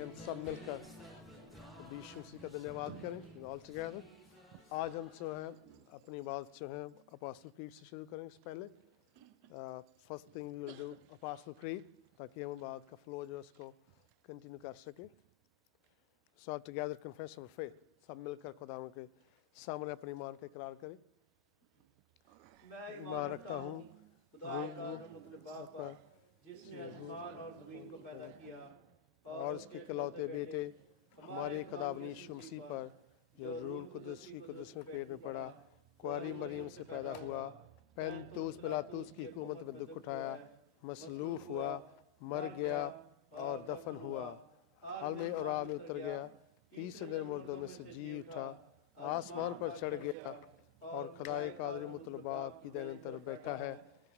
हम सब मिलकर यीशु मसीह का धन्यवाद करें ऑल टुगेदर। आज हम जो है अपनी बात जो है अपोस्टल क्रीड से शुरू करेंगे। इससे पहले first thing we will do apostle creed, ताकि हम बात का फ्लो जो है उसको कंटिन्यू कर सकें। So all together confess our faith, सब मिलकर खुदा के सामने अपनी ईमान का इकरार करें। मैं ईमान रखता हूँ खुदा बाप पर, जिसने आसमान और जमीन को पैदा किया, और उसके इकलौते बेटे हमारे खुदावंद यीशु मसीह पर, जो रूह कुदस की कुदस में पेट में पड़ा, कुआरी मरियम से पैदा हुआ, पैंतूस पिलातूस की हुकूमत में दुख उठाया, मसलूफ हुआ, मर गया और दफन हुआ, आलम औरा में उतर गया, तीसरे दिन मुर्दों में से जी उठा, आसमान पर चढ़ गया और खुदाए कादर मुतलबाब की दाहिने तरफ बैठा है,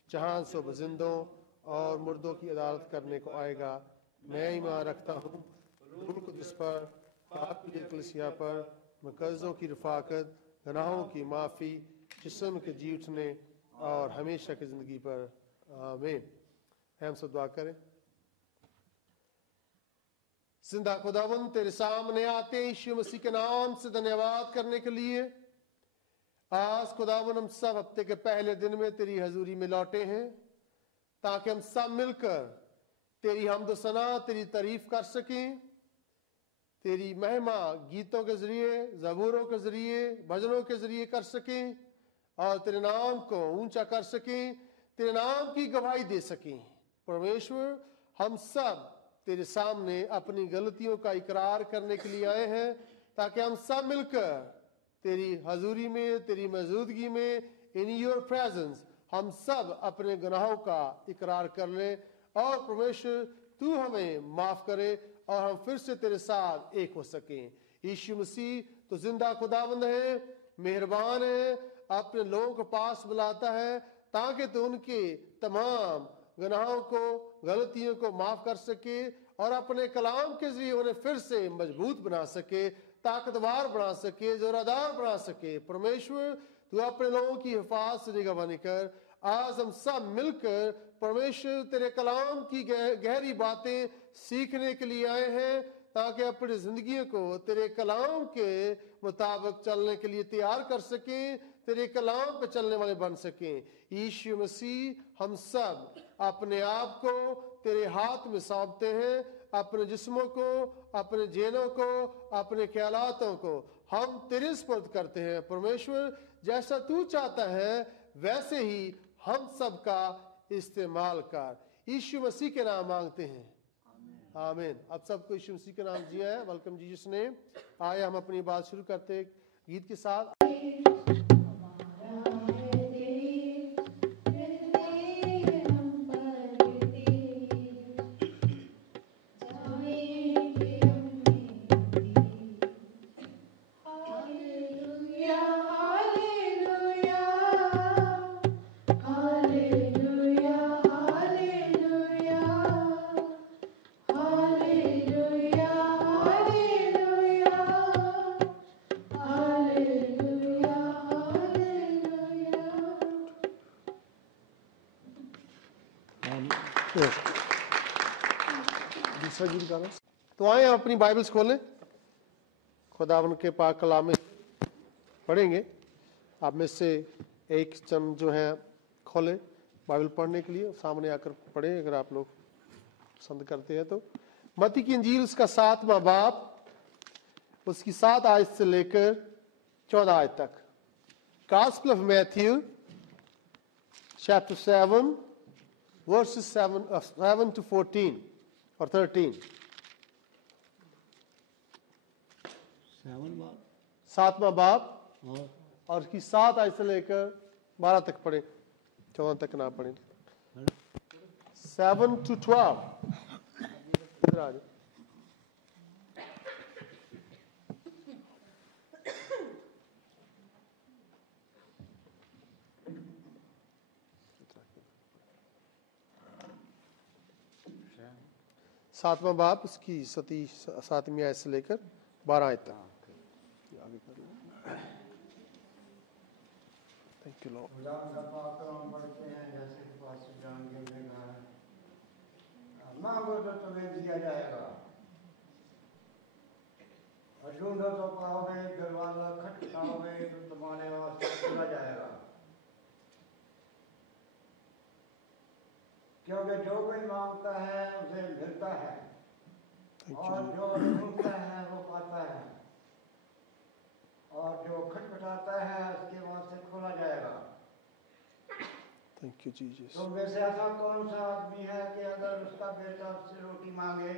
जहाँ सब जिंदों और मुर्दों की अदालत करने को आएगा। मैं ईमान रखता हूँ रूह कुदस पर, पाक कलीसिया पर, मुकद्दसों की रफाकत, गुनाहों की माफ़ी, जिस्म के जी उठने और हमेशा की ज़िंदगी पर। आमीन। हम सब दुआ करें। जिंदा खुदावंद तेरे सामने आते हैं यीशु मसीह के नाम से धन्यवाद करने के लिए। आज खुदावंद हम सब हफ्ते के पहले दिन में तेरी हजूरी में लौटे हैं, ताकि हम सब मिलकर तेरी हम्द सना, तेरी तारीफ कर सकें, तेरी महिमा गीतों के जरिए, ज़बूरों के जरिए, भजनों के जरिए कर सकें और तेरे नाम को ऊंचा कर सकें, तेरे नाम की गवाही दे सकें। परमेश्वर, हम सब तेरे सामने अपनी गलतियों का इकरार करने के लिए आए हैं, ताकि हम सब मिलकर तेरी हजूरी में, तेरी मौजूदगी में, इन योर प्रेजेंस हम सब अपने गुनाहों का इकरार कर लें और परमेश्वर तू हमें माफ करे और हम फिर से तेरे साथ एक हो सकें। यीशु मसीह तो जिंदा खुदावंद है, मेहरबान है, अपने लोगों को पास बुलाता है ताकि तू उनके तमाम गुनाहों को, गलतियों को माफ कर सके और अपने कलाम के जरिए उन्हें फिर से मजबूत बना सके, ताकतवर बना सके, जोरादार बना सके। परमेश्वर तू अपने लोगों की हिफाजत से निगरानी कर। आज हम सब मिलकर परमेश्वर तेरे कलाम की गहरी बातें सीखने के लिए आए हैं, ताकि अपनी जिंदगी को तेरे कलाम के मुताबिक चलने के लिए तैयार कर सकें, तेरे कलाम पे चलने वाले बन सकें। यीशु मसीह, हम सब अपने आप को तेरे हाथ में सौंपते हैं, अपने जिस्मों को, अपने जेनों को, अपने ख्यालातों को हम तेरे सुपुर्द करते हैं। परमेश्वर, जैसा तू चाहता है वैसे ही हम सब का इस्तेमाल कर। यीशु मसीह के नाम मांगते हैं, आमीन। अब सबको यीशु मसीह के नाम जिया है। Welcome Jesus name. आए हम अपनी बात शुरू करते हैं गीत के साथ। तो आए हम अपनी बाइबल्स खोलें, खुदावन के पाक कलाम में पढ़ेंगे। आप में से एक जन जो है खोलें बाइबल पढ़ने के लिए, सामने आकर पढ़ें अगर आप लोग पसंद करते हैं तो। मत्ती की इंजील उसका 7वां बाब, उसकी 7 आयत से लेकर 14 आयत तक। Gospel of Matthew chapter 7 verses 7 to 14 or 13। 7वां बाब और उसकी 7 आयत से लेकर 12 तक पढ़े, 14 तक ना पढ़े। 7 to 12। इधर आ जाओ। सातवां बाब उसकी 7वीं आयत से लेकर 12 आयत तक। Thank you Lord. पढ़ते हैं जैसे कि पास्टर जान के ने कहा, मांगो तो तुम्हें दिया जाएगा, और ढूंढो तो पाओगे, दरवाजा खटखटाओगे तो तुम्हारे वास्ते खुला जाएगा। क्योंकि जो कोई मांगता है उसे मिलता है, और जो ढूंढता है वो पाता है, और जो खटखटाता है उसके वास्ते खोला जाएगा। Thank you Jesus. तुम में से ऐसा कौन सा आदमी है कि अगर उसका बेटा उससे रोटी मांगे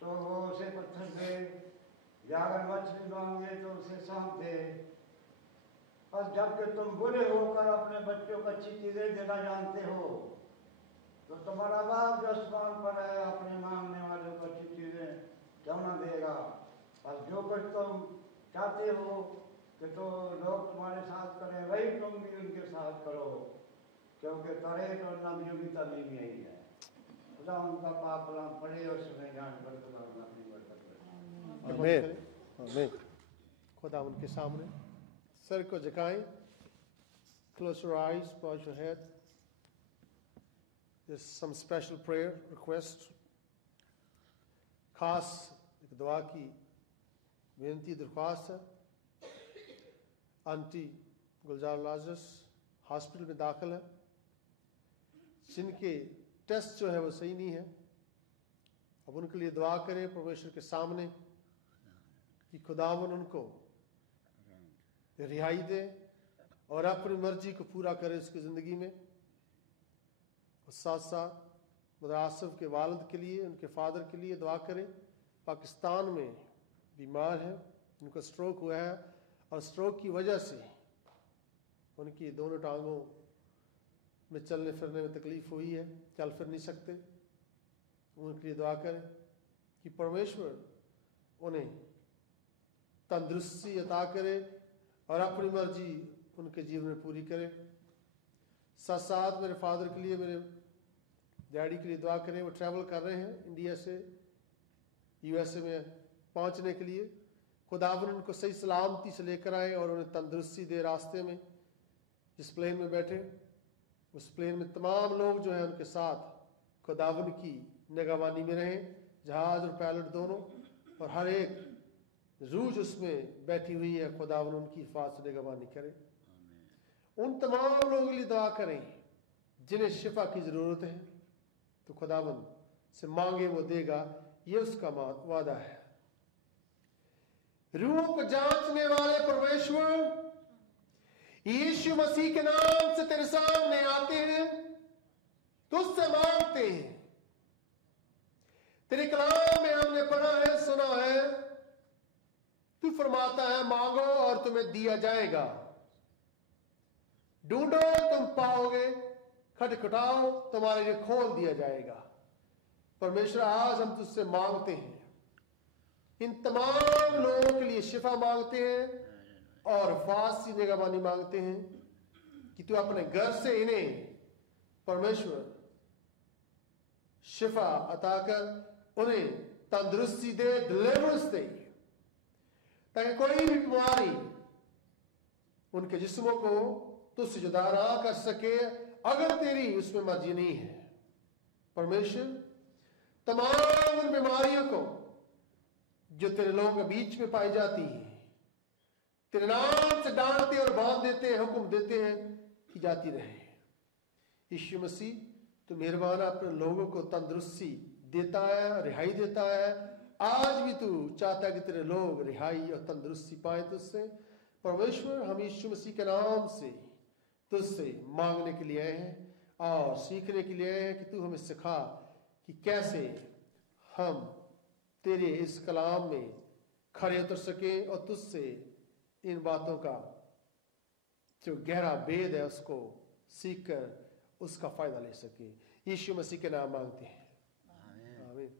तो वो उसे पत्थर दे, या अगर मछली मांगे तो उसे सांप दे? बस जबकि तुम बुरे होकर अपने बच्चों को अच्छी चीजें देना जानते हो, तो तुम्हारा बाप जो आसमान पर है अपने मांगने वालों को अच्छी चीजें क्यों ना देगा। बस जो कुछ तुम चाहते हो कि तो लोग तुम्हारे साथ करें, वही तुम भी उनके साथ करो, क्योंकि तरेट और नबियों की तालीम यही है। खुदा उनका पाप कलाम पढ़े और सुने, जान पर खुदा अपनी बरकत करे। आमीन आमीन। खुदा उनके सामने सर को झुकाएं, close your eyes, bow your head. There's some special prayer request. खास एक दुआ की बेनती दरख्वास्त है। आंटी गुलजार लाजरस हॉस्पिटल में दाखिल है, जिनके टेस्ट जो है वो सही नहीं है। अब उनके लिए दुआ करें परमेश्वर के सामने कि खुदावन उनको रिहाई दे और अपनी मर्जी को पूरा करे उसकी ज़िंदगी में। और साथ साथ मदर आसिफ के वालिद के लिए, उनके फादर के लिए दुआ करें। पाकिस्तान में बीमार है, उनको स्ट्रोक हुआ है और स्ट्रोक की वजह से उनकी दोनों टांगों में चलने फिरने में तकलीफ़ हुई है, चल फिर नहीं सकते। उनके लिए दुआ करें कि परमेश्वर उन्हें तंदुरुस्ती अता करे और अपनी मर्जी उनके जीवन में पूरी करे। साथ साथ मेरे फादर के लिए, मेरे डैडी के लिए दुआ करें। वो ट्रैवल कर रहे हैं इंडिया से यूएसए में पहुंचने के लिए। खुदावन उनको सही सलामती से लेकर आए और उन्हें तंदुरुस्ती दे रास्ते में। जिस प्लेन में बैठे उस प्लेन में तमाम लोग जो हैं उनके साथ खुदावन की निगहबानी में रहें, जहाज और पायलट दोनों, और हर एक रूह उसमें बैठी हुई है खुदावन उनकी हिफाजत निगहबानी करे। उन तमाम लोगों के लिए दुआ करें जिन्हें शिफा की ज़रूरत है, तो खुदावन से मांगे वो देगा, ये उसका वादा है। रूहों को जांचने वाले परमेश्वर यीशु मसीह के नाम से तेरे सामने आते हैं, तुझसे मांगते हैं। तेरे कलाम में हमने पढ़ा है, सुना है, तू फरमाता है मांगो और तुम्हें दिया जाएगा, ढूंढो तुम पाओगे, खटखटाओ तुम्हारे लिए खोल दिया जाएगा। परमेश्वर आज हम तुझसे मांगते हैं, इन तमाम लोगों के लिए शिफा मांगते हैं और फासी निगहबानी मांगते हैं कि तू अपने घर से इन्हें परमेश्वर शिफा अता कर, उन्हें तंदुरुस्ती दे, डिलीवरेंस दे, ताकि कोई भी बीमारी उनके जिस्मों को तुझसे जुदा ना कर सके अगर तेरी उसमें मर्जी नहीं है। परमेश्वर तमाम उन बीमारियों को जो तेरे लोगों के बीच में पाई जाती है, तेरे नाम से डांटते और बांध देते हैं, हुक्म देते हैं कि जाती रहे। यीशु मसीह तो मेहरबान अपने लोगों को तंदुरुस्ती देता है, रिहाई देता है। आज भी तू चाहता है कि तेरे लोग रिहाई और तंदुरुस्ती पाए तुझसे। परमेश्वर हम यीशु मसीह के नाम से तुझसे मांगने के लिए आए हैं और सीखने के लिए आए हैं कि तू हमें सिखा कि कैसे हम तेरे इस कलाम में खड़े उतर सके और तुझसे इन बातों का जो गहरा भेद है उसको सीख कर उसका फायदा ले सके। यीशु मसीह के नाम मांगते हैं, आमीन।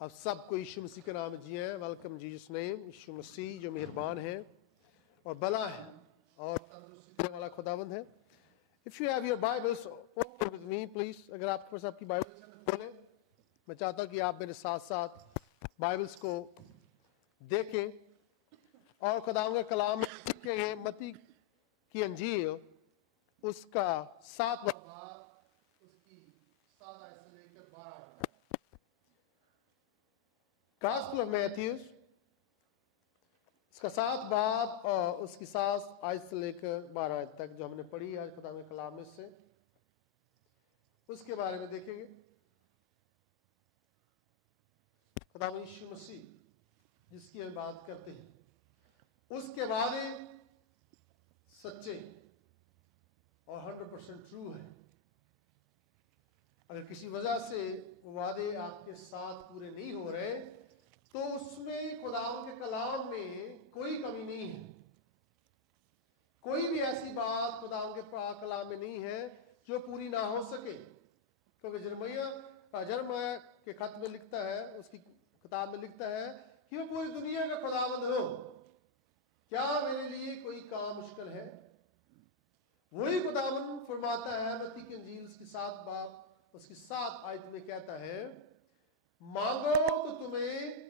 अब सबको यीशु मसीह के नाम में जिए। Welcome Jesus name. यीशु मसीह जो मेहरबान है और भला है और तंदुरुस्ती देने वाला खुदावंद है। If you have your Bibles open with me please, अगर आपके पास आपकी बाइबल्स हैं तो खोलें। मैं चाहता हूं कि आप मेरे साथ साथ बाइबल्स को देखें और खुदावंद का कलाम में सीखेंगे। मत्ती की अंजील उसका 7वां बाब, उसकी 7 आयत से लेकर 12 आयत। Gospel of Matthew, उसका 7 बाब और उसकी 7 आयत से लेकर 12 आयत तक जो हमने पढ़ी आज खुदा के कलाम में से, उसके बारे में देखेंगे। खुदा यीशु मसीह जिसकी हम बात करते हैं, उसके वादे सच्चे और 100% ट्रू है। अगर किसी वजह से वादे आपके साथ पूरे नहीं हो रहे तो उसमें खुदावंद के कलाम में कोई कमी नहीं है। कोई भी ऐसी बात खुदावंद के पाक कलाम में नहीं है जो पूरी ना हो सके, क्योंकि यिर्मयाह के खत में लिखता है, उसकी किताब में लिखता है कि मैं पूरी दुनिया का खुदावंद हूं, क्या मेरे लिए कोई काम मुश्किल है। वही खुदावंद फरमाता है मत्ती की इंजील उसकी 7 बाब उसकी 7 आयत में कहता है, मांगो तो तुम्हें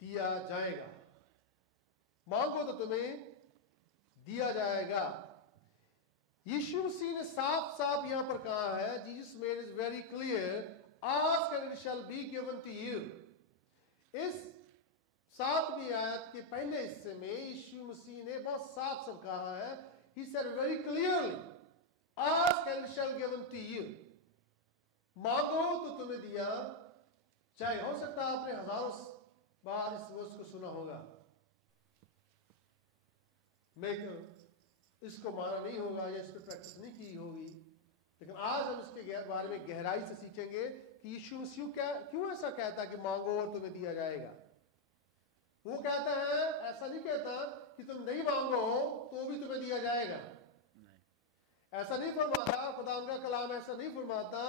दिया जाएगा, मांगो तो तुम्हें दिया जाएगा। यीशु मसीह ने साफ साफ यहां पर कहा है, Jesus made it very clear, ask and it shall be given to you. इस 7वीं आयत के पहले हिस्से में यीशु मसीह ने बहुत साफ साफ कहा है, he said very clearly, ask and it shall given to you। मांगो तो तुम्हें दिया जाए। हो सकता है आपने हजारों बार इस वर्ष को सुना होगा, मैं इसको माना नहीं होगा या इस पर प्रैक्टिस नहीं की होगी, लेकिन आज हम इसके बारे में गहराई से सीखेंगे कि यीशु मसीह क्यों ऐसा कहता है कि मांगो और तुम्हें दिया जाएगा। वो कहता है, ऐसा नहीं कहता कि तुम नहीं मांगो तो भी तुम्हें दिया जाएगा। ऐसा नहीं फरमाता, खुदा का कलाम ऐसा नहीं फरमाता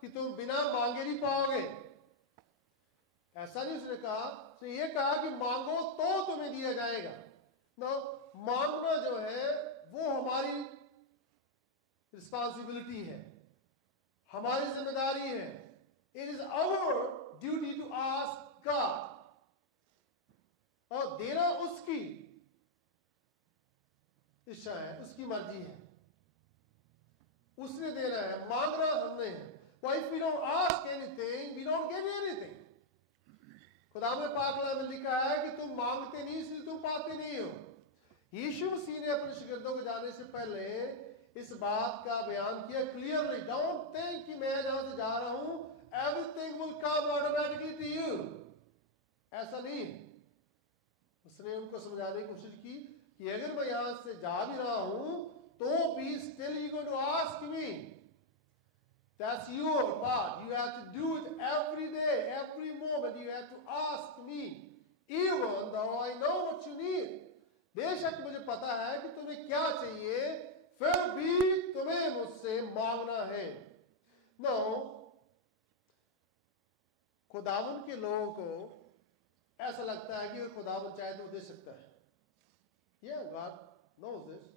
कि तुम बिना मांगे नहीं पाओगे। ऐसा नहीं उसने कहा, उसने ये कहा कि मांगो तो तुम्हें दिया जाएगा। ना मांगना जो है वो हमारी रिस्पॉन्सिबिलिटी है, हमारी जिम्मेदारी है। It is our duty to ask God, और देना उसकी इच्छा है, उसकी मर्जी है, उसने देना है, मांगना हमने है। Why if we don't ask anything, we don't get anything। खुदा में पाक कलाम में लिखा है कि तुम मांगते नहीं इसलिए तुम पाते नहीं हो। यीशु मसीह ने अपने शिगिर्दों को जाने से पहले इस बात का बयान किया क्लियरली, डोंट थिंक कि मैं जहां से जा रहा हूं everything will come automatically to you. ऐसा नहीं। उसने उनको समझाने की कोशिश की कि अगर मैं यहां से जा भी रहा हूं तो भी still you going to ask me। That's your part, you have to do it every day, every moment you have to ask me, even though I know what you need। बेशक मुझे पता है कि तुम्हें क्या चाहिए, फिर भी तुम्हें मुझसे मांगना है। नो, खुदावंद के लोगों को ऐसा लगता है कि खुदावंद चाहे तो दे सकता है। Yeah, God knows this।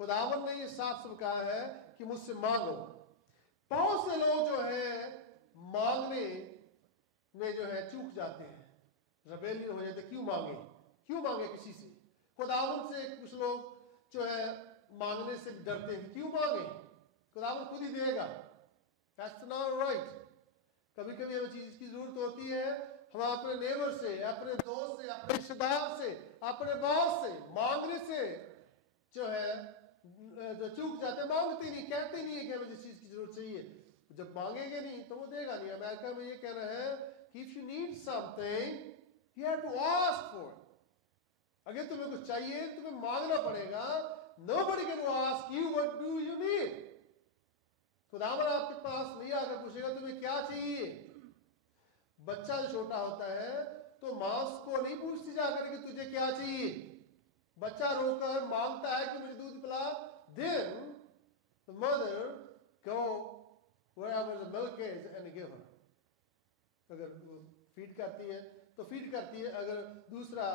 खुदावंद ने ये साफ साफ कहा है कि मुझसे मांगो। बहुत से लोग जो है मांगने में जो है चूक जाते हैं, रेबेलियन हो जाते। क्यों मांगे किसी से? खुदावंद से कुछ लोग जो है मांगने से डरते हैं। क्यों मांगे? खुदावंद खुद ही देगा। That's not right। कभी कभी हमें चीज की जरूरत होती है, हम अपने नेबर से, अपने दोस्त से, अपने रिश्तेदार से, अपने बॉस से मांगने से जो है जो चूक जाते, मांगते नहीं, कहते नहीं है कि हमें जिस चीज की जरूरत चाहिए। जब मांगेंगे नहीं तो वो देगा नहीं। अमेरिका में ये कहना है कि if you need something you have to ask for it. अगर तुम्हें कुछ चाहिए तुम्हें मांगना पड़ेगा। Nobody can ask you what do you need. खुदावन आपके पास नहीं आकर पूछेगा तुम्हें क्या चाहिए। बच्चा जो छोटा होता है तो मां को नहीं पूछती जाकर कि तुझे क्या चाहिए। बच्चा रोकर मांगता है कि मुझे दूध पिला। Then the mother go wherever the milk is and give her। अगर फीड करती है तो फीड करती है, अगर दूसरा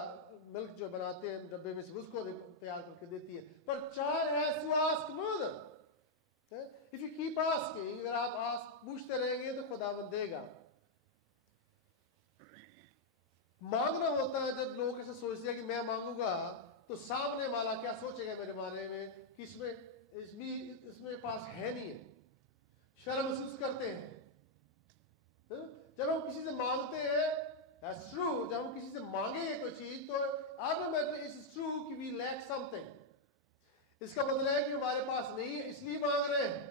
मिल्क जो बनाते हैं डब्बे में से उसको तैयार करके देती है। पर child has to ask mother। If you keep asking, अगर आप पूछते रहेंगे तो खुदावंद देगा। मांगना होता है जब लोग ऐसा सोचते हैं कि मैं मांगूंगा तो सामने वाला क्या सोचेगा मेरे बारे में कि इसमें पास है नहीं है, शर्म महसूस करते हैं। जब हम किसी से मांगते हैं That's true. जब हम किसी से मांगेंगे कोई चीज तो automatically it's true कि we lack something. इसका मतलब है कि हमारे पास नहीं है इसलिए मांग रहे हैं.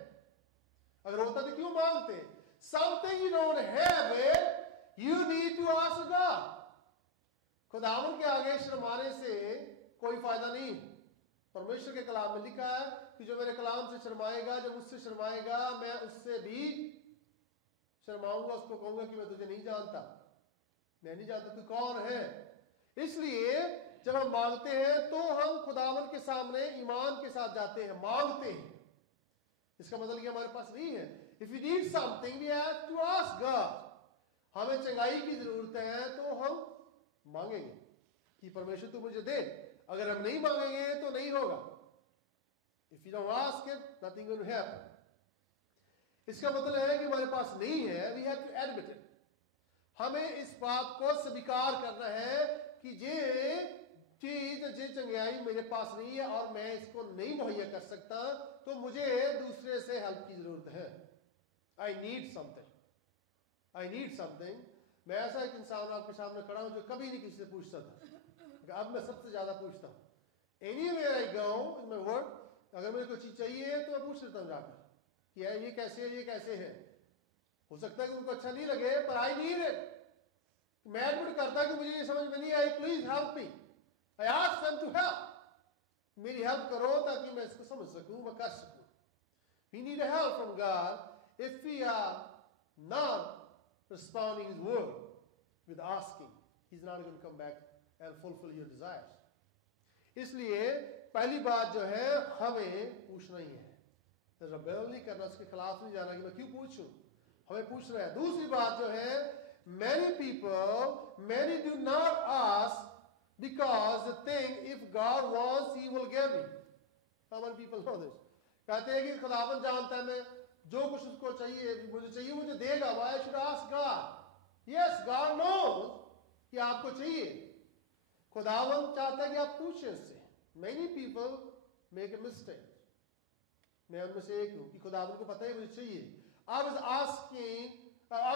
अगर होता तो क्यों मांगते? Something you don't have it, you need to ask God. खुदावन के आगे शर्माने से कोई फायदा नहीं. परमेश्वर के कलाम में लिखा है कि जो मेरे कलाम से शर्माएगा, जो मुझसे शर्माएगा, मैं उससे भी शर्माऊंगा. उसको कहूंगा कि मैं तुझे नहीं जानता, मैं नहीं जानता तू कौन है. इसलिए जब हम मांगते हैं तो हम खुदावन के सामने ईमान के साथ जाते हैं, मांगते हैं. इसका मतलब ये हमारे पास नहीं है. If we need something, we have to ask God. हमें चंगाई की जरूरत है तो हम मांगेंगे कि परमेश्वर तू मुझे दे. अगर हम नहीं मांगेंगे तो नहीं होगा. If you don't ask it, nothing will happen. इसका मतलब है कि हमारे पास नहीं है. We have to admit it. हमें इस बात को स्वीकार करना है कि ये चीज, ये चंगाई मेरे पास नहीं है और मैं इसको नहीं मुहैया कर सकता, तो मुझे दूसरे से हेल्प की जरूरत है. I need something. I need something. मैं ऐसा एक इंसान आपके सामने खड़ा हूं जो कभी नहीं किसी से पूछता था. अब मैं सबसे ज्यादा पूछता हूं. Anywhere I go in my work, अगर मुझे कोई चीज चाहिए तो मैं पूछ लेता हूं जाकर कि ये कैसे है, ये कैसे है. हो सकता है कि उनको अच्छा नहीं लगे, पर I need it. मैं एडमिट करता कि मुझे ये समझ में नहीं आई, please help me. I ask them to help. मेरी हेल्प करो ताकि मैं इसको समझ सकूं, मैं कर सकूं. We need a help from God. If we are not responding His word with asking, He's not going to come back and fulfill your desires. इसलिए पहली बात जो है हमें पूछना ही है. रेबेल नहीं करना, उसके खिलाफ नहीं जाना कि मैं क्यों पूछूं. हमें पूछना है. दूसरी बात जो है, many do not ask because they think if God wants He will give me. How many people know this? कहते हैं कि खुदावन जानता है मैं जो कुछ उसको चाहिए मुझे देगा. Why should I ask God? Yes, God knows कि आपको चाहिए. खुदावन चाहता है कि आप पूछें उससे. Many people make a mistake. मैं उनमें से एक हूं कि खुदावन को पता है मुझे चाहिए. I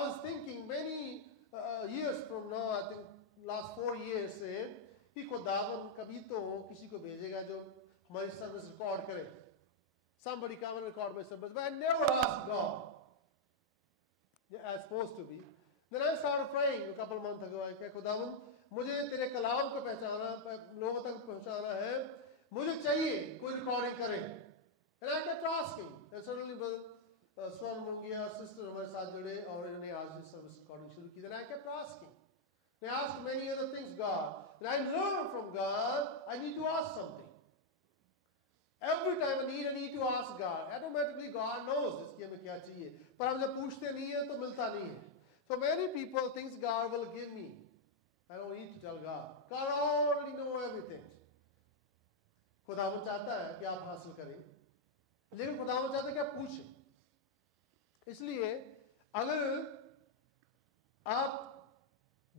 was thinking many years from now, I think last 4 years से, कि खुदावन कभी तो किसी को भेजेगा जो हमारी सर्विस रिकॉर्ड करे. Somebody come and record my service, but I never asked God. Yeah, I was supposed to be. Then I started praying a couple of months ago. I said, खुदावन मुझे तेरे कलाम को पहचाना, लोगों तक पहुंचाना है. मुझे चाहिए कोई रिकॉर्डिंग करे. And I kept asking. And suddenly Swan Mungia, sister हमारे साथ जुड़े और इन्होंने आज सर्विस रिकॉर्डिंग शुरू की. Then I kept asking. I asked many other things God. And I learned from God, I need to ask something. Every time I need to ask God. Automatically God knows this कि हमें क्या चाहिए. पर हम जब पूछते नहीं है तो मिलता नहीं है. So many people think God will give me. I don't need to tell God. God already knows everything. खुदावन चाहता है कि आप हासिल करें, लेकिन खुदावन चाहता है कि आप पूछें. इसलिए अगर आप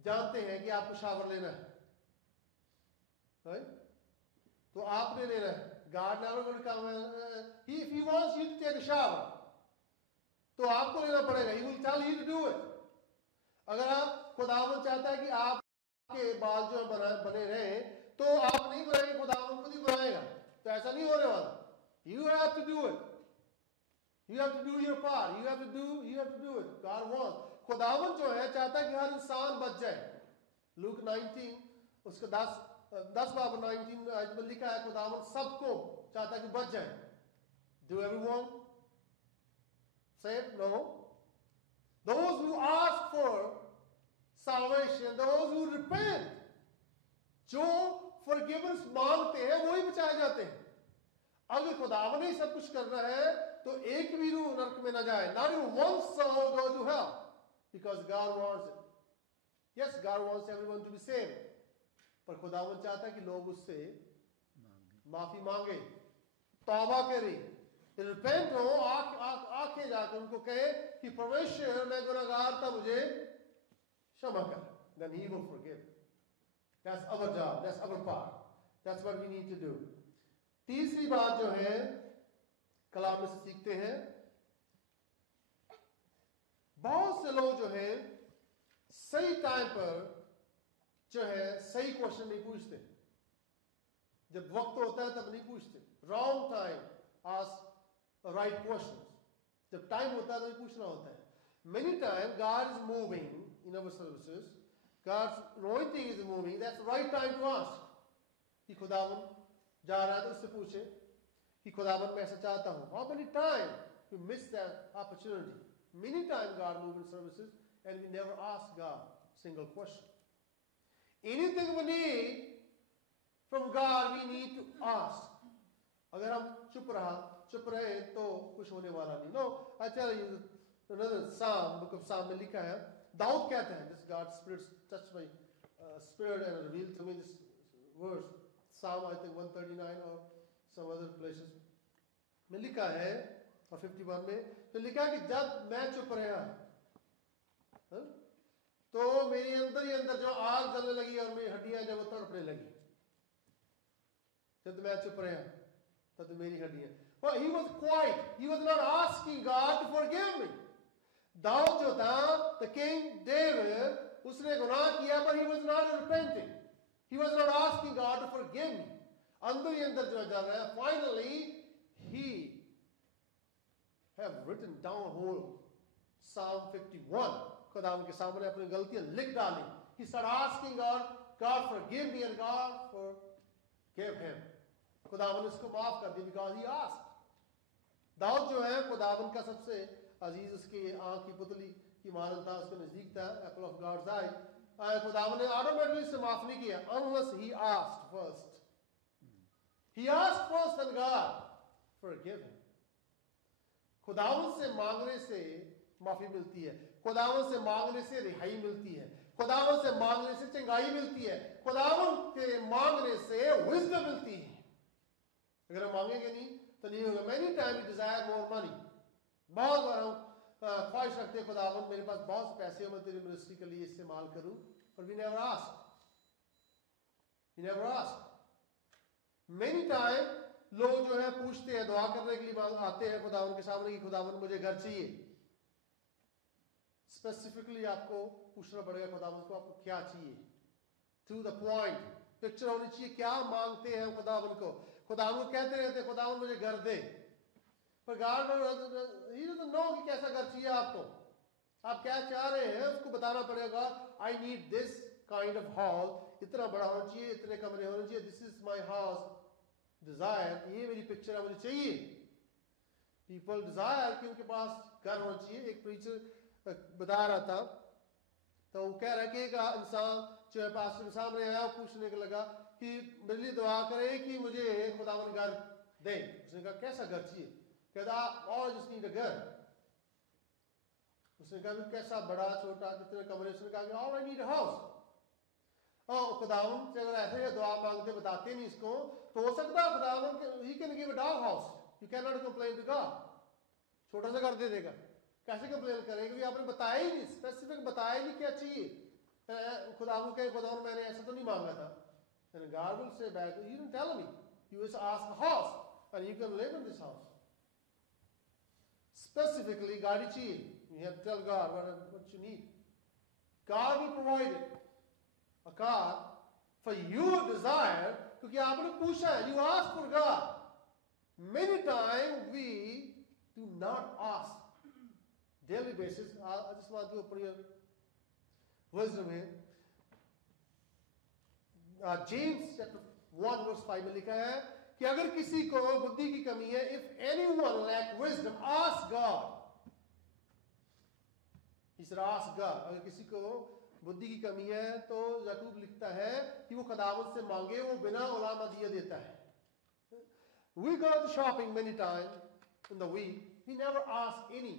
जानते हैं कि आपको शावर लेना है, right? तो आपने लेना है. God never going to come if He wants you to take a shower, तो आपको लेना पड़ेगा. He will tell you to do it. अगर आप खुदावन चाहता है कि आपके बाल जो बने रहे, तो आप नहीं बनाएंगे, खुदावन खुद ही बनाएगा. तो ऐसा नहीं होने वाला. You have to do it. You have to do your part. You have to do it. God wants. खुदावन जो है चाहता है कि हर इंसान बच जाए. Luke 19 उसका 10 बाब 19 आयत में लिखा है खुदावन सबको चाहता है कि बच जाए. Do everyone saved? No. Those who ask for salvation, those who repent, जो forgiveness मांगते हैं वही बचाए जाते हैं. अगर खुदावन ने सब कुछ करना है तो एक भी रूह नरक में ना जाए. Not even one soul go to hell because God wants it. Yes, God wants everyone to be saved. पर खुदावन चाहता है कि लोग उससे माफी मांगे, तौबा करें, रिपेंट हो, आंखें जाकर उनको कहे कि परमेश्वर मैं गुनहगार था, मुझे क्षमा कर. Then He will forgive. That's our job. That's our part. That's what we need to do. तीसरी बात जो है कलाम में से सीखते हैं, बहुत से लोग जो हैं सही टाइम पर जो है सही क्वेश्चन नहीं पूछते, जब वक्त होता है तब नहीं पूछते, wrong time ask right question, जब टाइम होता है तो पूछना होता है। Many times God is moving in our services, God's anointing is moving, that's the right time to ask कि खुदावन जा रहा है तो उससे पूछे कि खुदावन मैं ऐसा चाहता हूँ। How many times we miss that opportunity? Many times God moves in services and we never ask God a single question. Anything we need from God we need to ask. अगर हम चुप रहे तो कुछ होने वाला नहीं। No, I tell you another Psalm, book of Psalm में लिखा है, दाऊद कहते हैं, this God's Spirit touched my spirit and revealed to me this verse, Psalm I think 139 or some other places में लिखा है, और 51 में तो लिखा है कि जब मैं चुप रहा तो मेरे अंदर ही अंदर जो आग जलने लगी और मेरी हड्डियां जब वो तड़पने लगी। जब मैं चुप रहा तब मेरी हड्डियां, well, he was quiet, he was not asking God to forgive me. Dawood जो था, the king David, उसने गुनाह किया but he was not repenting, he was not asking God to forgive me. अंदर ही अंदर जो जल रहा है, finally he have written down whole Psalm 51, खुदावन के सामने अपनी गलतियां लिख डाली। He started asking God forgive me, and God forgave him. खुदावन उसको माफ कर दिया because he asked. दाऊद जो है खुदावन का सबसे अजीज, उसकी आंख की पुतली की मानद था, उसके नजदीक था, apple of God's eye. खुदावन ने ऑटोमेटिकली से माफ नहीं किया unless he asked first. He asked first and God forgive him. खुदावन से मांगने से माफी मिलती है, खुदावन से मांगने से रिहाई मिलती है, खुदावन से मांगने से चंगाई मिलती है, खुदावन के मांगने से विजडम मिलती है। अगर हम मांगेंगे नहीं तो नहीं होगा। Many times we desire more money. बहुत बार हम ख्वाहिश रखते हैं खुदावन मेरे पास बहुत से पैसे हो, मैं तेरी मिनिस्ट्री के लिए इस्तेमाल करूं, पर we never ask. We never ask. Many times लोग जो है पूछते हैं, दुआ करने के लिए आते हैं खुदावन के सामने कि खुदावन मुझे घर चाहिए। स्पेसिफिकली आपको पूछना पड़ेगा खुदावन को आपको क्या चाहिए, टू द पॉइंट, पिक्चर होनी चाहिए क्या मांगते हैं खुदावन को। खुदावन को कहते रहते हैं खुदावन मुझे घर दे, पर गॉड ही डजंट नो कि कैसा घर चाहिए आपको, आप क्या चाह रहे हैं उसको बताना पड़ेगा। I need this kind of hall, इतना बड़ा होना चाहिए, इतने कमरे होने चाहिए, this is my house desire, ये मेरी पिक्चर है मुझे चाहिए। पीपल डिजायर कि उनके पास घर होना चाहिए। एक प्रीचर बता रहा था तो वो कह रहा है कि एक इंसान जो है पास्टर के सामने आया, पूछने के लगा कि मेरे लिए दुआ करे कि मुझे खुदावन घर दे। उसने कहा कैसा घर चाहिए? कहता और जस्ट नीड अ घर। उसने कहा कैसा, बड़ा छोटा, कितने कमरे? उसने कहा all I need a house. और खुदावन से अगर ऐसे दुआ मांगते बताते नहीं इसको तो हो सकता है खुदावन ही can give a dog house, you can not complain to God, छोटा सा घर दे देगा। कैसे कंप्लेन करेंगे क्योंकि आपने बताया ही नहीं, स्पेसिफिक बताया ही नहीं क्या चाहिए। खुदावन कहे खुदावन मैंने ऐसा तो नहीं मांगा था, and God will say back, you didn't tell me, you just asked a house and you can live in this house. Specifically गाड़ी चाहिए, you have to tell God what you need. God will provide it, a car for your desire, क्योंकि आपने पूछा है, you ask for God. Many times we do not ask daily basis. I just want to put your wisdom here. James chapter 1 verse 5 में लिखा है कि अगर किसी को बुद्धि की कमी है, if anyone lack wisdom, ask God. He said ask God. अगर किसी को बुद्धि की कमी है तो याकूब लिखता है कि वो खुदावंद से मांगे, वो बिना उलामा दिए देता है। We go to shopping many times in the week. We never ask any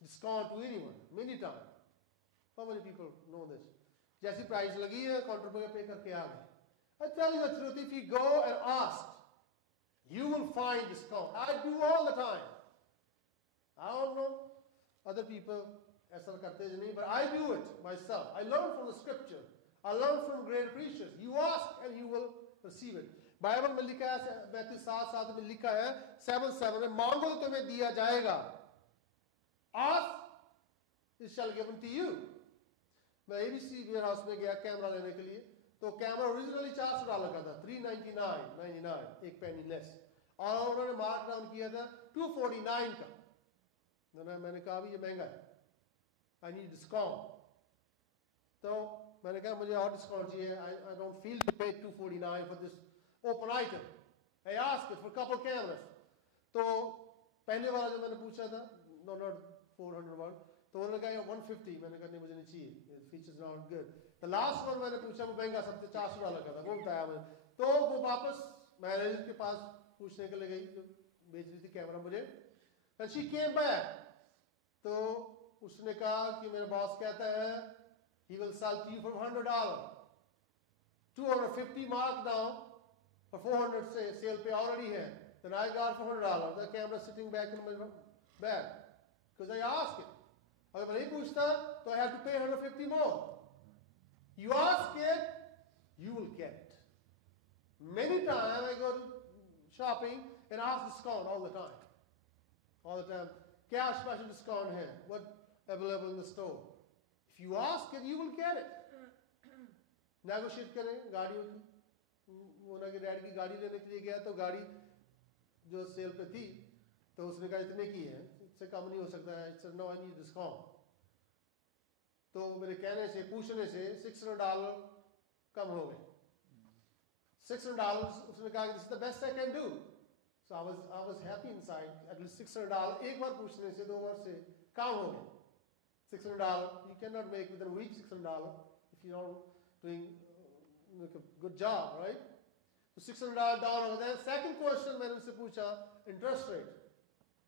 discount to anyone. Many times. How many people know this? जैसी प्राइस लगी है काउंटर पर पे करके आ गए। I tell you the truth, if you go and ask, you will find discount. I do all the time. I don't know other people ऐसा करते हैं नहीं, but I do it myself. I learn from the scripture. I learn from great preachers. You ask and you will receive it. Bible में लिखा है 32:7 में लिखा है 7:7 में, मांगो तो तुम्हें दिया जाएगा, ask it shall given to you. मैं ABC वेयर हाउस में गया कैमरा लेने के लिए, तो कैमरा ओरिजिनली $400 का था, $399.99, एक पेनी लेस, और उन्होंने मार्क डाउन किया था $249 का। मैंने कहा अभी ये महंगा है, आई नीड डिस्काउंट। तो मैंने कहा मुझे और डिस्काउंट चाहिए, आई डोंट फील टू पे $249 for this open item, I asked for couple cameras. तो पहले वाला जो मैंने पूछा था, नो नॉट 401, तो उन्होंने कहा 150, मैंने कहा नहीं मुझे नहीं चाहिए, features not good. The last one मैंने पूछा वो महंगा सबसे $400 का था, वो बताया मैंने, तो वो वापस मैनेजर के पास पूछने के लिए गई जो बेच रही थी कैमरा मुझे, एंड शी केम बैक। तो उसने कहा कि मेरा बॉस कहता है he will sell to you for $100, 250 mark down for 400 से सेल पे already है, then I got for $100, the camera sitting back in my bag because I asked it. अगर मैं नहीं पूछता तो I have to pay $150 more. You ask it, you will get it. Many times I go to shopping and ask discount all the time. क्या special discount है? What available in the store? If you ask it, you will get it. Negotiate करें गाड़ियों की, उनके dad की गाड़ी लेने के लिए गया तो गाड़ी जो सेल पे थी तो उसने कहा इतने की है, इससे कम नहीं हो सकता है, it's no I need discount. तो मेरे कहने से पूछने से $600 कम हो गए, $600। उसने कहा this is the best I can do, so I was happy inside, at least $600 एक बार पूछने से, 2 बार से कम हो गए। $600 you cannot make within a week $600 if you're not doing like a good job, right? So $600 down over there. Second question मैंने उनसे पूछा interest rate,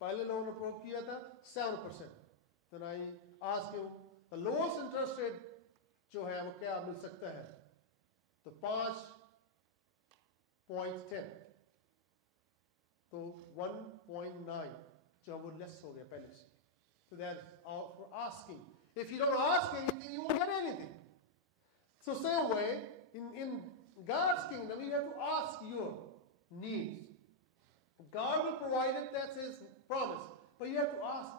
पहले लोगों ने प्रोव किया था 7%, then I asked him the lowest interest rate जो है वो क्या मिल सकता है, तो 5.10, तो 1.9 जो वो लेस हो गया पहले से। So that's all for asking. If you don't ask anything, you won't get anything. So same way, in God's kingdom, you have to ask your needs. God will provide it, that's His promise. But you have to ask.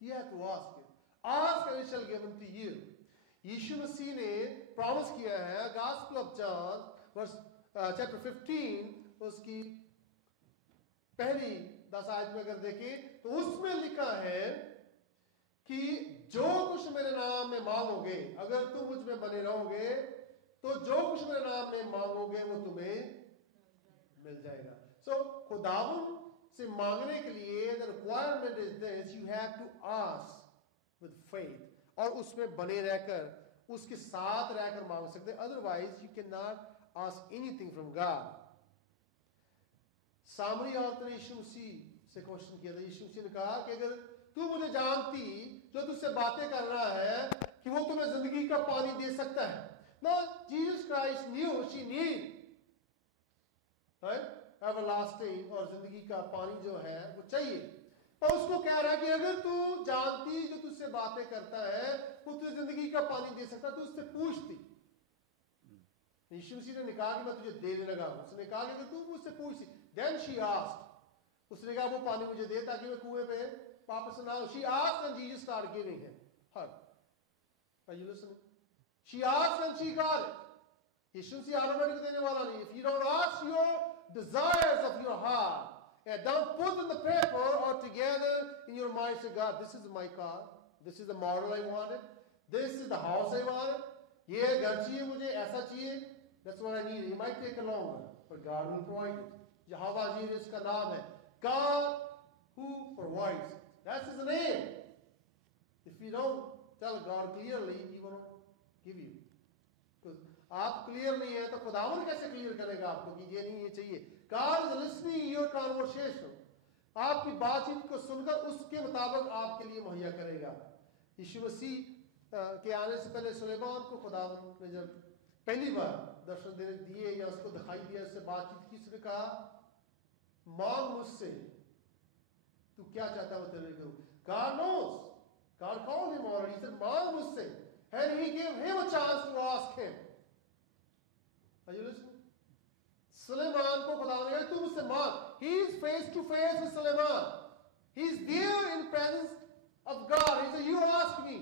You have to ask it. Ask and it shall be given to you. यीशु मसीह ने promise किया है, Gospel of John, chapter 15, उसकी पहली 10 आयत में अगर देखें तो उसमें लिखा है कि जो कुछ मेरे नाम में मांगोगे, अगर तुम मुझ में बने रहोगे तो जो कुछ मेरे नाम में मांगोगे वो तुम्हें मिल जाएगा। सो खुदावन से मांगने के लिए the requirement is this, you have to ask with faith, और उसमें बने रहकर उसके साथ रहकर मांग सकते, otherwise you cannot ask anything from God. सामरी औरत ने यीशु मसीह से क्वेश्चन किया था, यीशु मसीह ने कहा कि अगर तू मुझे जानती जो तुझसे बातें कर रहा है कि वो तुम्हें जिंदगी का पानी दे सकता है। Now Jesus Christ knew, she knew, right? Everlasting और जिंदगी का पानी जो है वो चाहिए, और उसको कह रहा है कि अगर तू जानती जो तुझसे बातें करता है वो तुझे जिंदगी का पानी दे सकता, तू उससे पूछती। यीशु मसीह ने कहा कि मैं तुझे देने लगा, उसने कहा कि अगर तू मुझसे पूछती, then she asked, उसने कहा वो पानी मुझे दे ताकि मैं कुएं पे वापस ना हो। She asked and Jesus started giving her. Are you listening? She asked and she got it. Yishu Masih automatic देने वाला नहीं। If you don't ask your desires of your heart and don't put in the paper or together in your mind, say God, this is my car, this is the model I wanted, this is the house I wanted, ये घर चाहिए मुझे, ऐसा चाहिए, that's what I need. It might take a longer, but God will provide it. यहोवा जीर इसका नाम है, God who provides it. That's His name. If you don't tell God clearly, He won't give you. Because आप clear नहीं है तो खुदावन कैसे क्लियर करेगा आपको कि ये नहीं ये चाहिए। God is listening to your conversation. आपकी बातचीत को सुनकर उसके मुताबिक आपके लिए मुहैया करेगा। यीशु मसीह के आने से पहले सुलेमान को खुदावन ने जब पहली बार दर्शन दिए या उसको दिखाई दिया, उससे बातचीत की, उसने कहा मांग मुझसे, तू क्या चाहता है मैं तेरे लिए करूं। God knows. God called him already. He said मांग मुझसे, and He gave him a chance to ask him. Are you listening? Suleman को खुदा ने कहा तू मुझसे मांग। He is face to face with Suleiman. He is there in presence of God. He said, you ask me.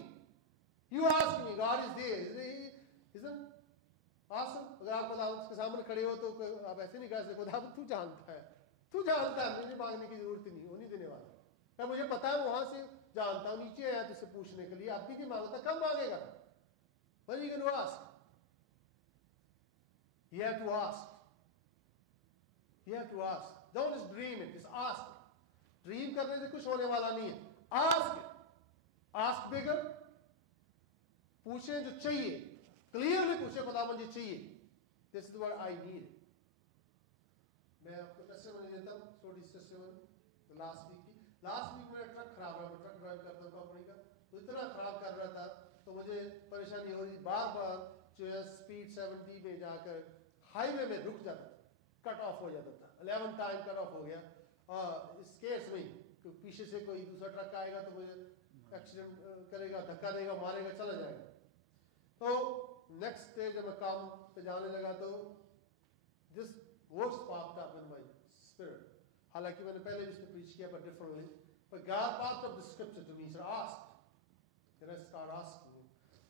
You ask me, God is there. Isn't awesome? अगर आप खुदावंद के सामने खड़े हो तो आप ऐसे नहीं कह सकते खुदावंद तू जानता है, मुझे मांगने की जरूरत नहीं, वो नहीं देने वाला। क्या मुझे पता है, वहां से जानता हूं, नीचे आया तुझसे पूछने के लिए, अब भी नहीं मांगता, कब मांगेगा? When are you going to ask? You have to ask. You have to ask. Don't just dream it, just ask. Dream करने से कुछ होने वाला नहीं है। Ask it. Ask bigger. पूछें जो चाहिए, क्लियरली पूछे खुदावंद जी चाहिए। This is what I need. मैं आपको टेस्टिमनी देता हूँ, छोटी सी टेस्टिमनी लास्ट वीक की। लास्ट वीक मेरा ट्रक खराब रहा, मैं ट्रक ड्राइव करता हूँ कंपनी का, तो इतना खराब कर रहा था तो मुझे परेशानी हो रही, बार बार जो है स्पीड 70 में जाकर हाईवे में रुक जाता था, कट ऑफ हो जाता था। 11 टाइम कट ऑफ हो गया। इस केस में पीछे से कोई दूसरा ट्रक आएगा तो मुझे एक्सीडेंट करेगा, धक्का देगा, मारेगा, चला जाएगा। तो नेक्स्ट डे जब मैं काम पे जाने लगा तो this words popped up in my spirit. हालांकि मैंने पहले भी इसको प्रीच किया, but differently. But God popped up the scripture to me. He said, ask. Then I start asking.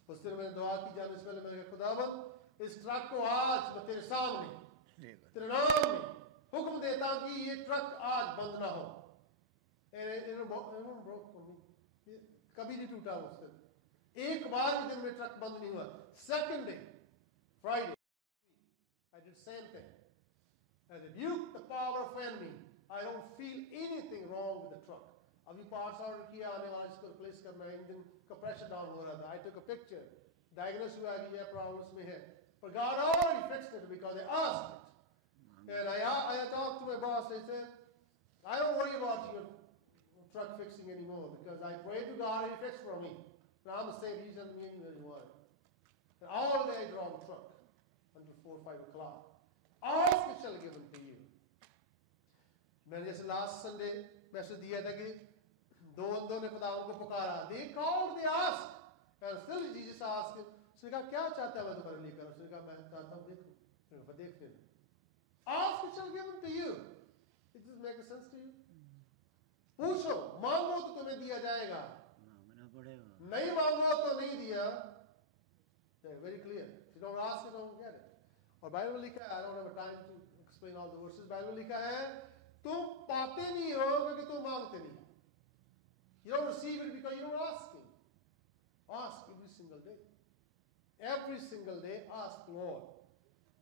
उस दिन मैंने दुआ की, जाने से पहले मैंने कहा खुदावंद इस ट्रक को आज मैं तेरे सामने तेरे नाम में हुक्म देता हूं कि ये ट्रक आज बंद ना हो। कभी नहीं टूटा उस दिन, एक बार भी दिन में ट्रक बंद नहीं हुआ। Second day Friday I did same thing. I rebuked the power of enemy. I don't feel anything wrong with the truck. अभी पार्ट्स ऑर्डर किया, आने वाला इसको रिप्लेस करना है, इंजन का प्रेशर डाउन हो रहा था। I took a picture, diagnose हुआ कि यह प्रॉब्लम में है, but God already fixed it because I asked it. And I talked to my boss. I said, I don't worry about your truck fixing anymore because I pray to God and He fixed for me. And I'm the same. He sent me anywhere He wanted. And all day I draw the truck until 4 or 5 o'clock. Ask it shall be given to you. मैंने जैसे last Sunday message दिया था कि दो बंदों ने खुदावंद को पुकारा, they called, they asked, and still Jesus asked him. उसने कहा क्या चाहता है मैं तुम्हारे लिए करूं? उसने कहा मैं चाहता हूं देखूं। देखने दो। Ask it shall be given to you. It does make sense to you? पूछो, मांगो तो तुम्हें दिया जाएगा, नहीं मांगो तो नहीं दिया। Very clear. If you don't ask, you don't get it. और बाइबल में लिखा है, I don't have time to explain all the verses. Bible में लिखा है तुम पाते नहीं हो क्योंकि तुम मांगते नहीं। You don't receive it because you're not asking. Ask every single day. Every single day ask Lord.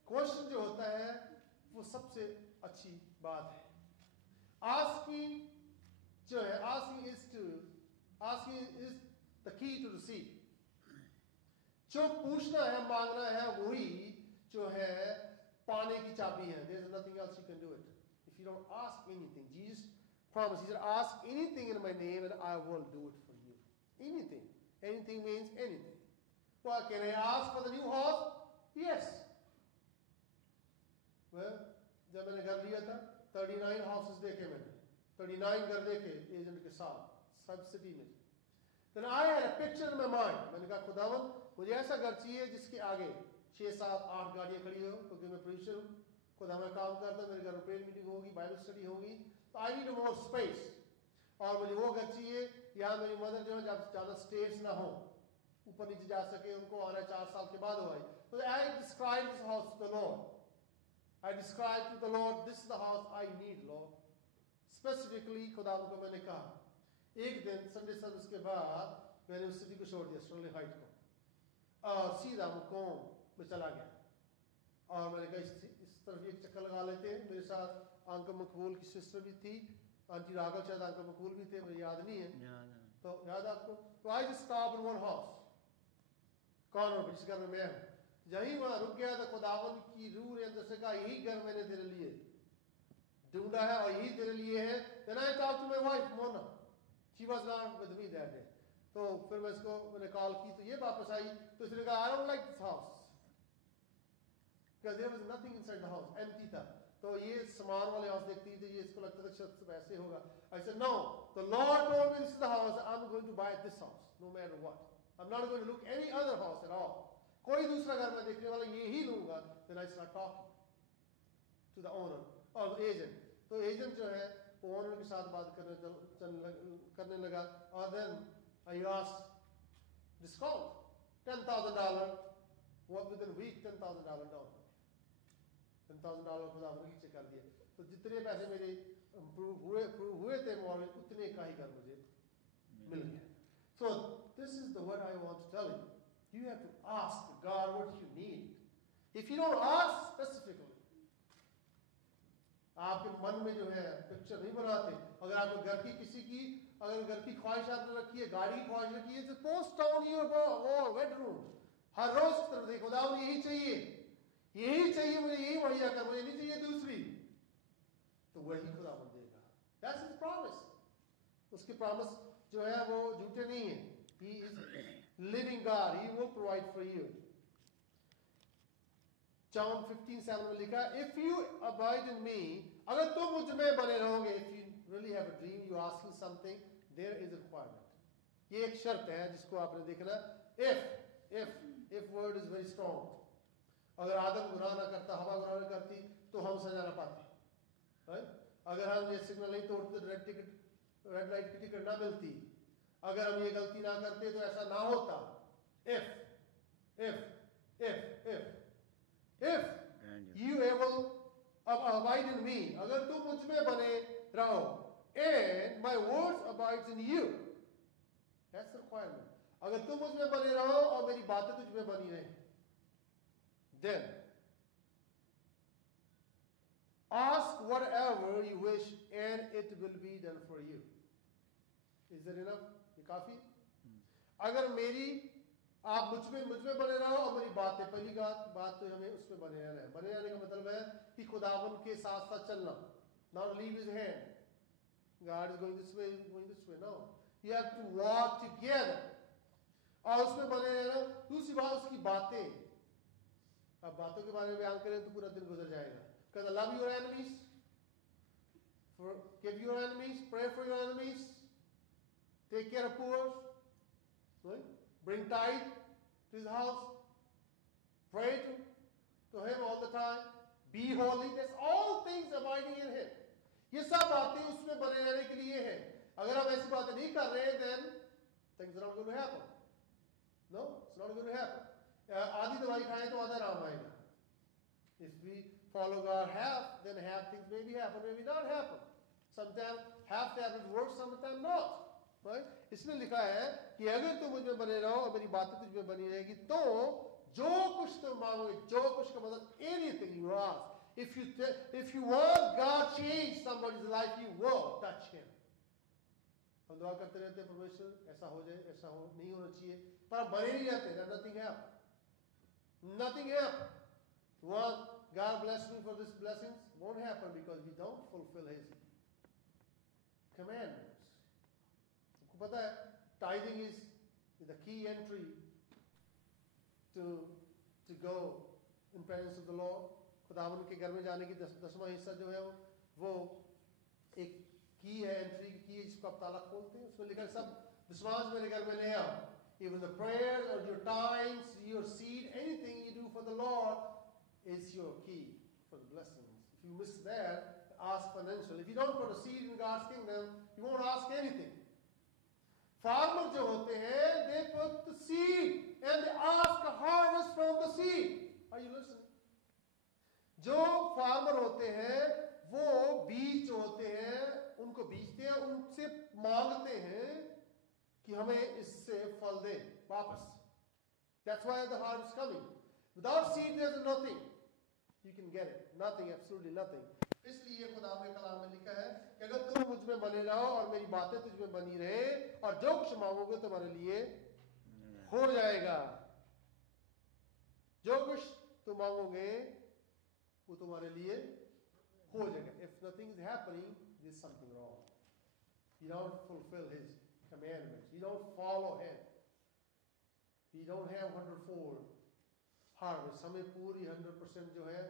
Question जो होता है वो सबसे अच्छी बात है। Asking जो है, asking is the key to receive. जो पूछना है, मांगना है, वही जो है पाने की चाबी है। There's nothing else you can do it. If you don't ask anything, Jesus promised, He said, ask anything in my name and I will do it for you. Anything. Anything means anything. Well, can I ask for the new house? Yes. Well, जब मैंने घर लिया था 39 houses देखे मैंने, 39 घर देखे agent के साथ सब सिटी में। Then I had a picture in my mind. मैंने कहा खुदावंद मुझे ऐसा घर चाहिए जिसके आगे 6, 7, 8 गाड़ियां खड़ी हो, क्योंकि मैं प्रीचर हूँ, खुदा मैं काम करता हूँ, मेरे घर प्रेयर मीटिंग होगी, बाइबल स्टडी होगी, तो आई नीड मोर स्पेस। और मुझे वो घर चाहिए यहाँ मेरी मदर जो है जब ज़्यादा स्टेट्स ना हो, ऊपर नीचे जा सके, उनको आना 4 साल के बाद हो आई। तो I described this house to the Lord. I described to the Lord, this is the house I need, Lord. Specifically खुदा को मैंने कहा। एक दिन संडे सर्विस के बाद मैंने उस सिटी को छोड़ दिया, स्टर्लिंग हाइट को, और सीधा मुकोम में चला गया। और मैंने कहा इस तरफ एक चक्कर लगा लेते हैं। मेरे साथ अंकल मकबूल की सिस्टर भी थी, आंटी राघव, शायद अंकल मकबूल भी थे, मुझे याद नहीं है। तो याद आपको? तो I just stop in one house corner पर, जिस घर में मैं हूँ। यही वहां रुक गया तो खुदावंद की रूह ने अंदर से कहा यही घर मैंने तेरे लिए ढूंढा है और यही तेरे लिए है। Then I talked to my wife Mona. She was not with me that day. तो फिर मैं इसको मैंने कॉल की तो ये वापस आई, तो इसने कहा I don't like this house because there was nothing inside the house, empty था। तो ये सामान वाले हाउस देखती थी, ये इसको लगता था शायद वैसे होगा। I said no, the Lord told me this is the house, I'm going to buy this house no matter what. I'm not going to look any other house at all. कोई दूसरा घर मैं देखने वाला ये ही लूंगा। Then I start talking to the owner or the agent. तो agent जो है वो ओनर के साथ बात करने लगा, और then I asked discount $10,000, what within a week $10,000 down, $10,000 खुदा ने नीचे कर दिया। तो जितने पैसे मेरे improve हुए थे मॉर्गेज, उतने का ही घर मुझे मिल गया। So this is the what I want to tell you. You have to ask God what you need. If you don't ask specifically, आपके मन में जो है पिक्चर नहीं बनाते, अगर आपको घर की किसी की अगर घर की ख्वाहिश आपने रखी है, गाड़ी की ख्वाहिश रखी है, तो post down your wall bedroom, हर रोज की तरफ देखो, खुदा मुझे यही चाहिए, यही चाहिए, मुझे यही मुहैया कर, मुझे नहीं चाहिए दूसरी, तो वही खुदा देगा। That's his promise. उसकी प्रॉमिस जो है वो झूठे नहीं है। He is living God. He will provide for you. John 15:7 में लिखा है, if you abide in me, अगर तुम मुझ में बने रहोगे, if you really have a dream, you asking something, there is a requirement. ये एक शर्त है जिसको आपने देखना। if word is very strong. अगर आदम गुनाह ना करता, हवा गुनाह ना करती, तो हम सजा ना पाते, right? अगर हम ये सिग्नल नहीं तोड़ते, रेड लाइट की टिकट ना मिलती, अगर हम ये गलती ना करते तो ऐसा ना होता। if you will abide in me, अगर तुम मुझ में बने रहो, and my words abides in you, that's the requirement. अगर तुम मुझ में बने रहो और मेरी बातें तुझ में बनी रहे, then ask whatever you wish and it will be done for you. Is that enough? ये काफी? अगर मेरी आप मुझ में बने रहो और मेरी बातें, पहली बात तो हमें उसमें बने रहना है। बने रहने का मतलब है कि खुदावन के साथ साथ चलना, not leave his hand. God is going this way, no. You have to walk together. और उसमें बने रहना। दूसरी बात उसकी बातें, अब बातों के बारे में बयान करें तो पूरा दिन गुजर जाएगा। Because love your enemies, forgive your enemies, pray for your enemies, take care of poor, right? Bring tithe to his house, pray to him all the time, be holy. That's all things abiding in him. ये सब बातें उसमें बने रहने के लिए है। अगर हम ऐसी बातें नहीं कर रहे, then things are not going to happen. No, it's not going to happen. आधी दवाई खाएं तो आधा आराम आएगा। If we follow God half, then half things maybe happen, maybe not happen. Sometimes half tablets work, sometimes not. Right? इसमें लिखा है कि अगर तुम मुझ में बने रहो और मेरी बातें तुझ में बनी रहेगी, तो जो कुछ तुम मांगोगे, जो कुछ का मतलब anything you ask. If you want God change somebody's life, you will touch him. हम दुआ करते रहते हैं, परमेश्वर ऐसा हो जाए, ऐसा हो नहीं होना चाहिए, पर हम बने नहीं रहते। That nothing happen. Nothing happen. Want God bless me for this blessings, won't happen because we don't fulfill his commandments. आपको पता है, tithing is the key entry to go in presence of the Lord. खुदावन के घर में जाने की दसवां हिस्सा जो है वो एक की है, एंट्री की है, जिसको आप ताला खोलते हैं। उसमें लिखा है सब विश्वास मेरे घर में ले आओ। Even the prayers or your tithes, your seed, anything you do for the Lord is your key for the blessings. If you miss that, ask financial. If you don't put a seed in God's kingdom, you won't ask anything. Farmers जो होते हैं, they put the seed and they ask a harvest from the seed. Are you listening? जो farmer होते हैं वो बीज जो होते हैं उनको बीजते हैं, उनसे मांगते हैं कि हमें इससे फल दे वापस। That's why the harvest is coming. Without seed there is nothing you can get it. Nothing, absolutely nothing. इसलिए खुदा के कलाम में लिखा है कि अगर तुम मुझ में बने रहो और मेरी बातें तुझ में बनी रहे और जो कुछ मांगोगे तुम्हारे लिए हो जाएगा। जो कुछ तुम मांगोगे वो तुम्हारे लिए हो जाएगा। If nothing is happening, there's something wrong. You don't fulfill his commandments. You don't follow him. You don't have 100-fold harvest. हमें पूरी 100% जो है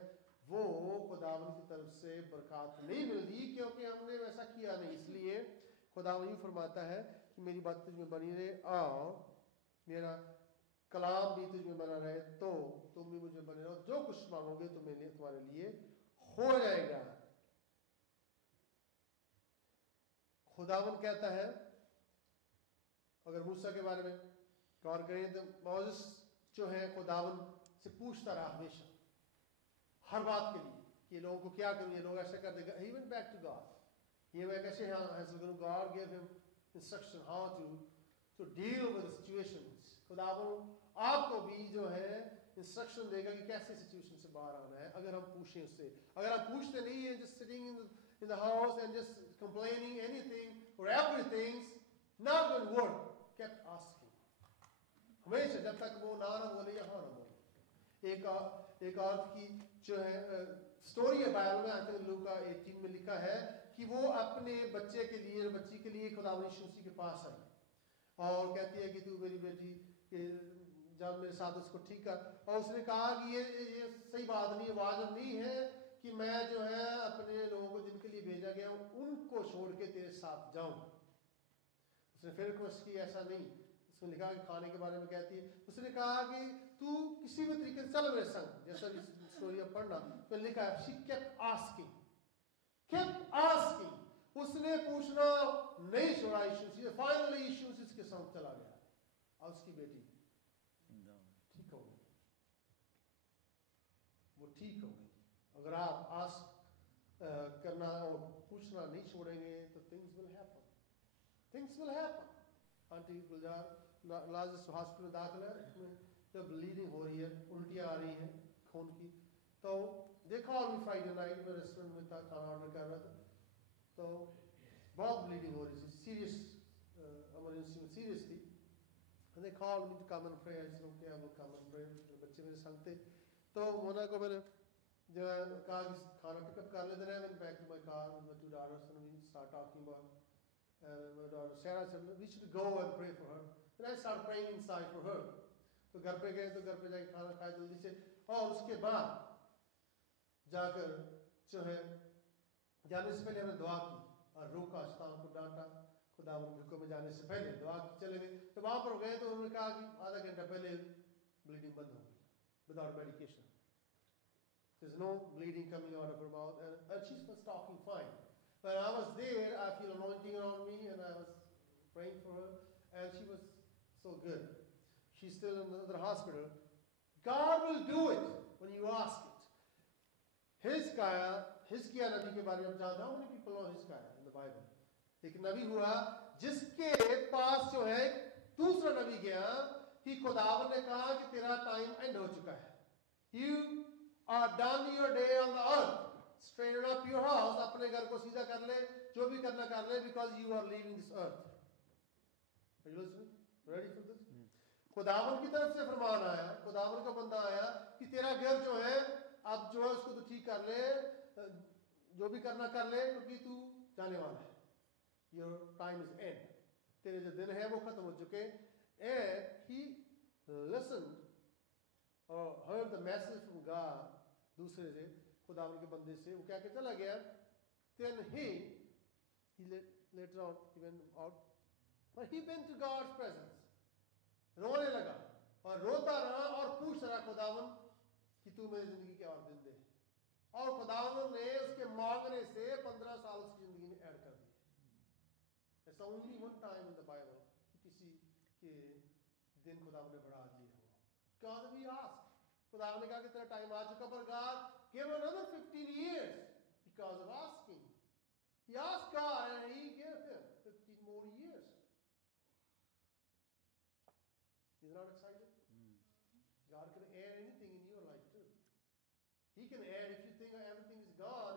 वो खुदावन की तरफ से बरकत नहीं मिलती क्योंकि हमने वैसा किया नहीं। इसलिए खुदावन यूँ फरमाता है कि मेरी बात तुझ में बनी रहे और मेरा कलाम भी तुझ में बना रहे, तो तुम भी मुझ में बने रहो। जो कुछ मांगोगे तो मेरे तुम्हारे लिए हो जाएगा। खुदावन कहता है, अगर मूसा के बारे में गौर करें तो Moses जो है खुदावन से पूछता रहा हमेशा, हर बात के लिए कि लोगों को क्या करूं, ये लोग ऐसा कर देगा. He went back to God. ये वह कैसे हासिल करूं? God gave him instruction how to deal with the situations. खुदावन आपको भी जो है इंस्ट्रक्शन देगा कि कैसे सिचुएशन से बाहर आना है, अगर हम पूछें उससे. अगर हम पूछते नहीं है, just sitting in the house and just complaining anything or everything, not going to work. Kept asking. हमेशा जब तक वो ना बोले या हाँ ना बोले. एक औरत की जो है स्टोरी है बाइबल में, आई थिंक लूका 18 में लिखा है कि वो अपने बच्ची के लिए खुदा यीशु मसीह के पास आई और कहती है कि तू मेरी बेटी के जब मेरे साथ उसको ठीक कर. और उसने कहा कि ये सही बात नहीं, वाजिब नहीं है कि मैं जो है अपने लोगों को जिनके लिए भेजा गया हूं उनको छोड़ के तेरे साथ जाऊं. उसने फिर रिक्वेस्ट की, ऐसा नहीं. उसने लिखा कि खाने के बारे में कहती है, उसने कहा कि तू किसी भी तरीके से चल मेरे संग, जैसा भी स्टोरी अब पढ़ना तो लिखा है she kept asking. उसने पूछना नहीं छोड़ा यीशु से. फाइनली यीशु उसके संग चला गया और उसकी बेटी ठीक हो गई. वो ठीक हो गई. अगर आप आस्क करना और पूछना नहीं छोड़ेंगे तो things will happen. Aunty Gulzar Lazarus hospital में दाखिल है, उसमें जब ब्लीडिंग हो रही है, उल्टियाँ आ रही हैं खून की, तो देखा और फ्राइडे नाइट में रेस्टोरेंट में था, खाना ऑर्डर कर रहा था, तो बहुत ब्लीडिंग हो रही थी, सीरियस इमरजेंसी में सीरियस थी. And they called me to come and pray. I said, okay, I will come and pray. बच्चे मेरे संग थे, तो मोना को मैंने जो है कहा कि खाना पिकअप कर लेते हैं. Went back to my car with my two daughters and we start talking about. My daughter Sarah said we should go and pray for her. Then I started praying inside for her. तो घर पे गए, तो घर पे जाके खाना खाया जल्दी से, और उसके बाद जाकर जो है जाने से पहले हमने दुआ की और रोका, शैतान को डांटा. खुदावन के हुक्म में जाने से पहले दुआ की चले गए. तो वहां पर गए तो उन्होंने कहा कि आधा घंटा पहले ब्लीडिंग बंद हो गई, without medication. There's no bleeding coming out of her mouth, and she was talking fine. When I was there, I feel anointing around me, and I was praying for her, and she was so good. She's still in another hospital. God will do it when you ask it. Hizkiah नबी के बारे में जानते हो? How many people know Hizkiah in the Bible? एक नबी हुआ जिसके पास जो है दूसरा नबी गया कि खुदावन ने कहा कि तेरा टाइम एंड हो चुका है. You are done your day on the earth. Straighten up your house. अपने घर को सीधा कर ले, जो भी करना कर ले, because you are leaving this earth. Are you listening? Ready for this? खुदावन की तरफ से फरमान आया, खुदावन का बंदा आया कि तेरा घर जो है अब जो है उसको तो ठीक कर ले, जो भी करना कर ले, क्योंकि तू जाने वाला है. Your time is end. तेरे जो दिन है वो खत्म हो चुके. And he listened or heard the message from God. दूसरे से, खुदावन के बंदे से, वो क्या के चला गया. Then he later on he went out, but he went to God's presence. रोने लगा और रोता रहा और पूछ रहा खुदावन कि तू मेरी जिंदगी के और दिन दे. और खुदावन ने उसके मांगने से 15 साल उसकी जिंदगी में ऐड कर दिए. It's only one time in the Bible कि किसी के दिन खुदावन ने बढ़ा दिए हो. God we ask. खुदावन ने कहा कि तेरा टाइम आ चुका, पर God gave another 15 years because of asking. He asked God and he gave him 15 more years. Is not excited? God can add anything in your life too. He can add, if you think everything is gone,